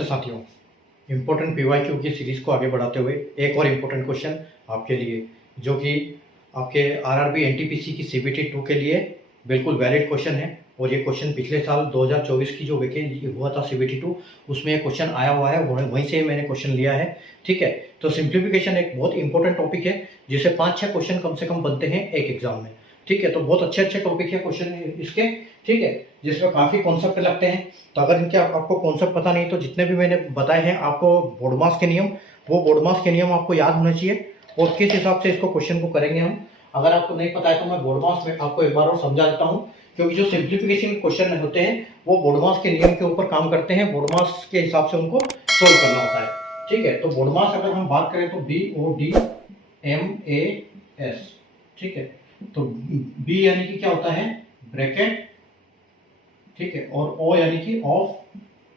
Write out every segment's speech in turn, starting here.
नमस्ते साथियों। Important PYQ की सीरीज़ को आगे बढ़ाते हुए एक और इम्पोर्टेंट क्वेश्चन आपके लिए, जो कि आपके आरआरबी एनटीपीसी की सीबीटी 2 के लिए बिल्कुल वैलिड क्वेश्चन है। और ये क्वेश्चन पिछले साल 2024 की जो वैकेंसी हुआ था सीबीटी 2, उसमें ये क्वेश्चन आया हुआ है, वहीं से मैंने क्वेश्चन लिया है। ठीक है, तो सिंप्लीफिकेशन एक बहुत इंपॉर्टेंट टॉपिक है, जिसे 5-6 क्वेश्चन कम से कम बनते हैं एक एग्जाम में। ठीक है, तो बहुत अच्छे टॉपिक है क्वेश्चन इसके। ठीक है, जिसमें काफ़ी कॉन्सेप्ट लगते हैं। तो अगर इनके आपको कॉन्सेप्ट पता नहीं, तो जितने भी मैंने बताए हैं आपको बोर्डमास के नियम, वो बोर्डमास के नियम आपको याद होना चाहिए और किस हिसाब से इसको क्वेश्चन को करेंगे हम। अगर आपको नहीं पता है तो मैं बोर्डमास में आपको एक बार और समझा देता हूँ, क्योंकि जो सिंप्लीफिकेशन क्वेश्चन होते हैं वो बोर्डमास के नियम के ऊपर काम करते हैं, बोर्डमास के हिसाब से उनको सोल्व करना होता है। ठीक है, तो बोर्डमास अगर हम बात करें तो BODMAS। ठीक है, तो बी यानी कि क्या होता है, ब्रैकेट। ठीक है, और ओ यानी कि ऑफ।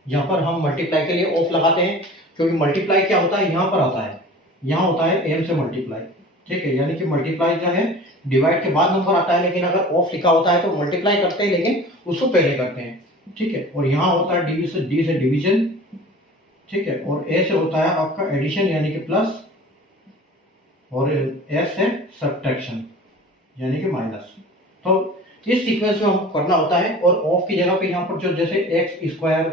यहाँ पर हम मल्टीप्लाई के लिए ऑफ लगाते हैं, क्योंकि मल्टीप्लाई क्या होता है, यहाँ पर आता है, यहाँ होता है एम से मल्टीप्लाई। ठीक है, यानी कि मल्टीप्लाई जो है डिवाइड के बाद नंबर आता है, लेकिन अगर ऑफ लिखा होता है तो मल्टीप्लाई करते हैं, लेकिन उसको पहले करते हैं। ठीक है, और यहाँ होता है डी से डिवीजन। ठीक है, और ए से होता है आपका एडिशन यानी कि प्लस, और एस से सब्ट्रैक्शन यानी कि माइनस। तो इस सीक्वेंस में हमको करना होता है, और ऑफ की जगह पे यहाँ पर जो जैसे एक्स स्क्वायर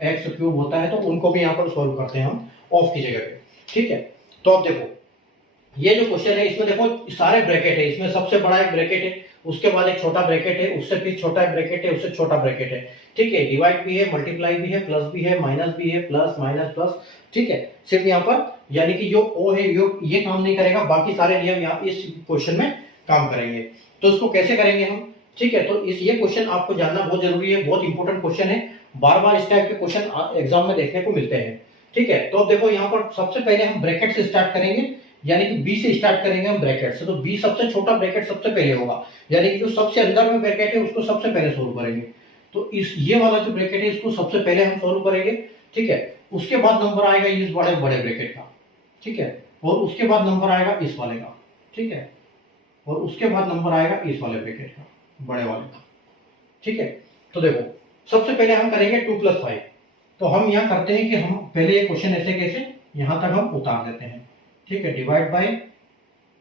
एक्स क्यूब होता है, तो उनको भी यहाँ पर सॉल्व करते हैं हम ऑफ की जगह पे। ठीक है, तो अब देखो ये जो क्वेश्चन है, इसमें देखो सारे ब्रैकेट है, इसमें सबसे बड़ा एक ब्रैकेट है, उसके बाद एक छोटा ब्रैकेट है, उससे फिर छोटा एक ब्रैकेट है, उससे छोटा ब्रैकेट है। ठीक है, डिवाइड भी है, मल्टीप्लाई भी है, प्लस भी है, माइनस भी है, प्लस माइनस प्लस। ठीक है, सिर्फ यहाँ पर यानी कि जो ओ है ये काम नहीं करेगा, बाकी सारे नियम यहाँ इस क्वेश्चन में काम करेंगे। तो इसको कैसे करेंगे हम? ठीक है, तो ये क्वेश्चन आपको जानना बहुत जरूरी है, बहुत इंपॉर्टेंट क्वेश्चन है, बार बार इस टाइप के क्वेश्चन एग्जाम में देखने को मिलते हैं। ठीक है, तो अब देखो यहाँ पर सबसे पहले हम ब्रैकेट से स्टार्ट करेंगे, यानी कि बी से स्टार्ट करेंगे हम ब्रैकेट से। तो बी सबसे छोटा ब्रैकेट सबसे पहले होगा, यानी कि जो सबसे अंदर में ब्रैकेट है उसको सबसे पहले सोल्व करेंगे। तो इस ये वाला जो ब्रैकेट है इसको सबसे पहले हम सोल्व करेंगे। ठीक है, उसके बाद नंबर आएगा इस बड़े ब्रैकेट का। ठीक है, और उसके बाद नंबर आएगा इस वाले का। ठीक है, और उसके बाद नंबर आएगा इस वाले ब्रैकेट का, बड़े वाले का। ठीक है, तो देखो सबसे पहले हम करेंगे 2 + 5। तो हम यहाँ करते हैं कि हम पहले ये क्वेश्चन ऐसे कैसे यहाँ तक हम उतार देते हैं। ठीक है, डिवाइड बाय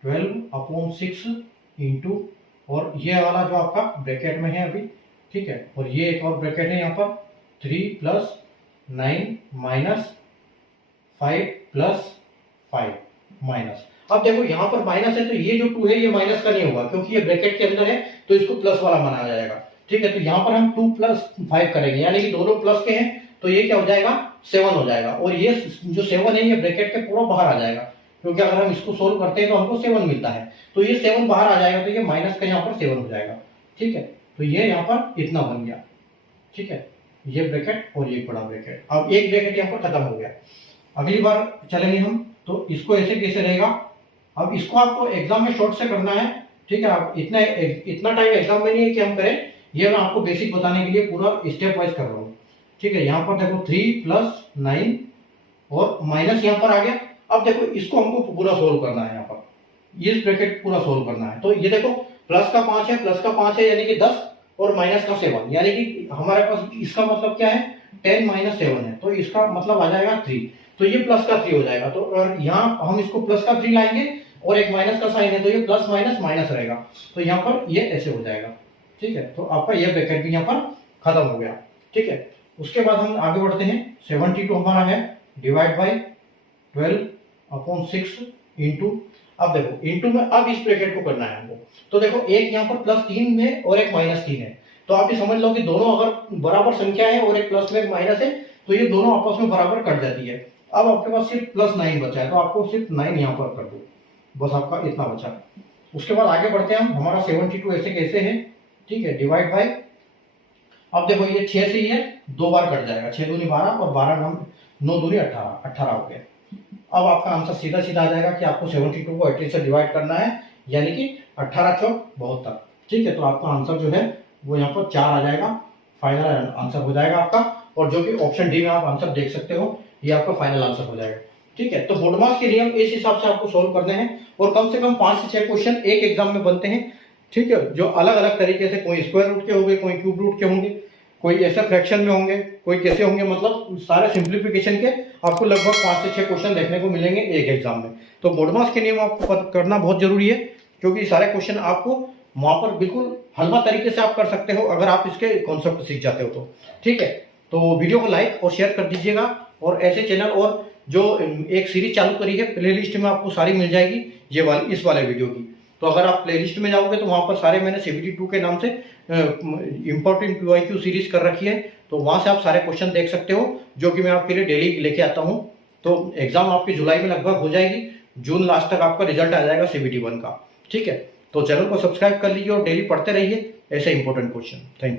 12/6 इंटू, और ये वाला जो आपका ब्रैकेट में है अभी। ठीक है, और ये एक और ब्रैकेट है यहाँ पर 3 + 9 माइनस 5 + 5 माइनस। अब देखो यहाँ पर माइनस है, तो ये जो 2 है ये माइनस का नहीं होगा, क्योंकि ये ब्रैकेट के अंदर है, तो इसको प्लस वाला माना जाएगा। ठीक है, तो यहाँ पर हम 2 + 5 करेंगे, यानी कि दोनों प्लस के हैं, तो ये क्या हो जाएगा, 7 हो जाएगा। और ये जो 7 है ये ब्रैकेट के पूरा बाहर आ जाएगा, क्योंकि अगर हम इसको सोल्व करते हैं तो हमको 7 मिलता है, तो ये 7 बाहर आ जाएगा, तो ये माइनस का यहाँ पर 7 हो जाएगा। ठीक है, तो ये यहाँ पर इतना बन गया। ठीक है, ये ब्रैकेट और ये बड़ा ब्रैकेट, अब एक ब्रैकेट यहाँ पर खत्म हो गया। अगली बार चलेंगे हम, तो इसको ऐसे कैसे रहेगा। अब इसको आपको एग्जाम में शॉर्ट से करना है। ठीक है, आप इतना टाइम एग्जाम में नहीं है कि हम करें, ये मैं आपको बेसिक बताने के लिए पूरा स्टेप वाइज कर रहा हूँ। ठीक है, यहाँ पर देखो 3 + 9 और माइनस यहाँ पर आ गया। अब देखो इसको हमको पूरा सोल्व करना है, यहाँ पर ये ब्रैकेट पूरा सोल्व करना है। तो ये देखो प्लस का 5 है, यानी कि 10, और माइनस का 7, यानी कि हमारे पास इसका मतलब क्या है, 10 - 7 है, तो इसका मतलब आ जाएगा 3। तो ये प्लस का 3 हो जाएगा। तो और यहाँ हम इसको प्लस का 3 लाएंगे, और एक माइनस का साइन है, तो ये प्लस माइनस माइनस रहेगा, तो यहाँ पर ये ऐसे हो जाएगा। ठीक है, तो आपका ये ब्रैकेट भी यहाँ पर खत्म हो गया। ठीक है, उसके बाद हम आगे बढ़ते हैं। 72 हमारा है, डिवाइड बाय 12/6 इंटू। अब देखो इंटू में अब इस ब्रैकेट को करना है हमको। तो देखो एक यहाँ पर +3 में और एक -3 है, तो आप ये समझ लो कि दोनों अगर बराबर संख्या है और एक प्लस में एक माइनस है, तो ये दोनों आपस में बराबर कट जाती है। अब आपके पास सिर्फ +9 बचा है, तो आपको सिर्फ 9 यहाँ पर कर दो, बस आपका इतना बचा। उसके बाद आगे बढ़ते हैं हम, हमारा 72 ऐसे कैसे है। ठीक है, डिवाइड बाय, अब देखो ये 6 से ये 2 बार कट जाएगा, 6 दूनी 12 और 9 दूनी 18 हो गया। अब आपका आंसर सीधा सीधा आ जाएगा कि आपको 72 को 18 से डिवाइड करना है, यानी कि 18 चौक 72। ठीक है, तो आपका आंसर जो है वो यहाँ पर 4 आ जाएगा, फाइनल आंसर हो जाएगा आपका। और जो कि ऑप्शन डी में आप आंसर देख सकते हो, ये आपका फाइनल आंसर हो जाएगा। ठीक है, तो बोर्डमास के नियम इस हिसाब से आपको सोल्व करने हैं, और कम से कम 5 से 6 क्वेश्चन एक एग्जाम में बनते हैं। ठीक है, जो अलग अलग तरीके से, कोई स्क्वायर रूट के होंगे, कोई क्यूब रूट के होंगे, कोई ऐसे फ्रैक्शन में होंगे, कोई कैसे होंगे, मतलब सारे सिंप्लीफिकेशन के आपको लगभग 5 से 6 क्वेश्चन देखने को मिलेंगे एक एग्जाम में। तो बोडमास के नियम आपको करना बहुत जरूरी है, क्योंकि सारे क्वेश्चन आपको वहां पर बिल्कुल हलवा तरीके से आप कर सकते हो अगर आप इसके कॉन्सेप्ट सीख जाते हो तो। ठीक है, तो वीडियो को लाइक और शेयर कर दीजिएगा, और ऐसे चैनल और जो एक सीरीज चालू करी है प्लेलिस्ट में आपको सारी मिल जाएगी ये वाली, इस वाले वीडियो की। तो अगर आप प्लेलिस्ट में जाओगे तो वहां पर सारे मैंने CBT2 के नाम से इंपॉर्टेंट PYQ सीरीज कर रखी है, तो वहां से आप सारे क्वेश्चन देख सकते हो जो कि मैं आपके लिए डेली लेके आता हूं। तो एग्जाम आपकी जुलाई में लगभग हो जाएगी, जून लास्ट तक आपका रिजल्ट आ जाएगा CBT1 का। ठीक है, तो चैनल को सब्सक्राइब कर लीजिए और डेली पढ़ते रहिए ऐसे इंपॉर्टेंट क्वेश्चन। Thank you.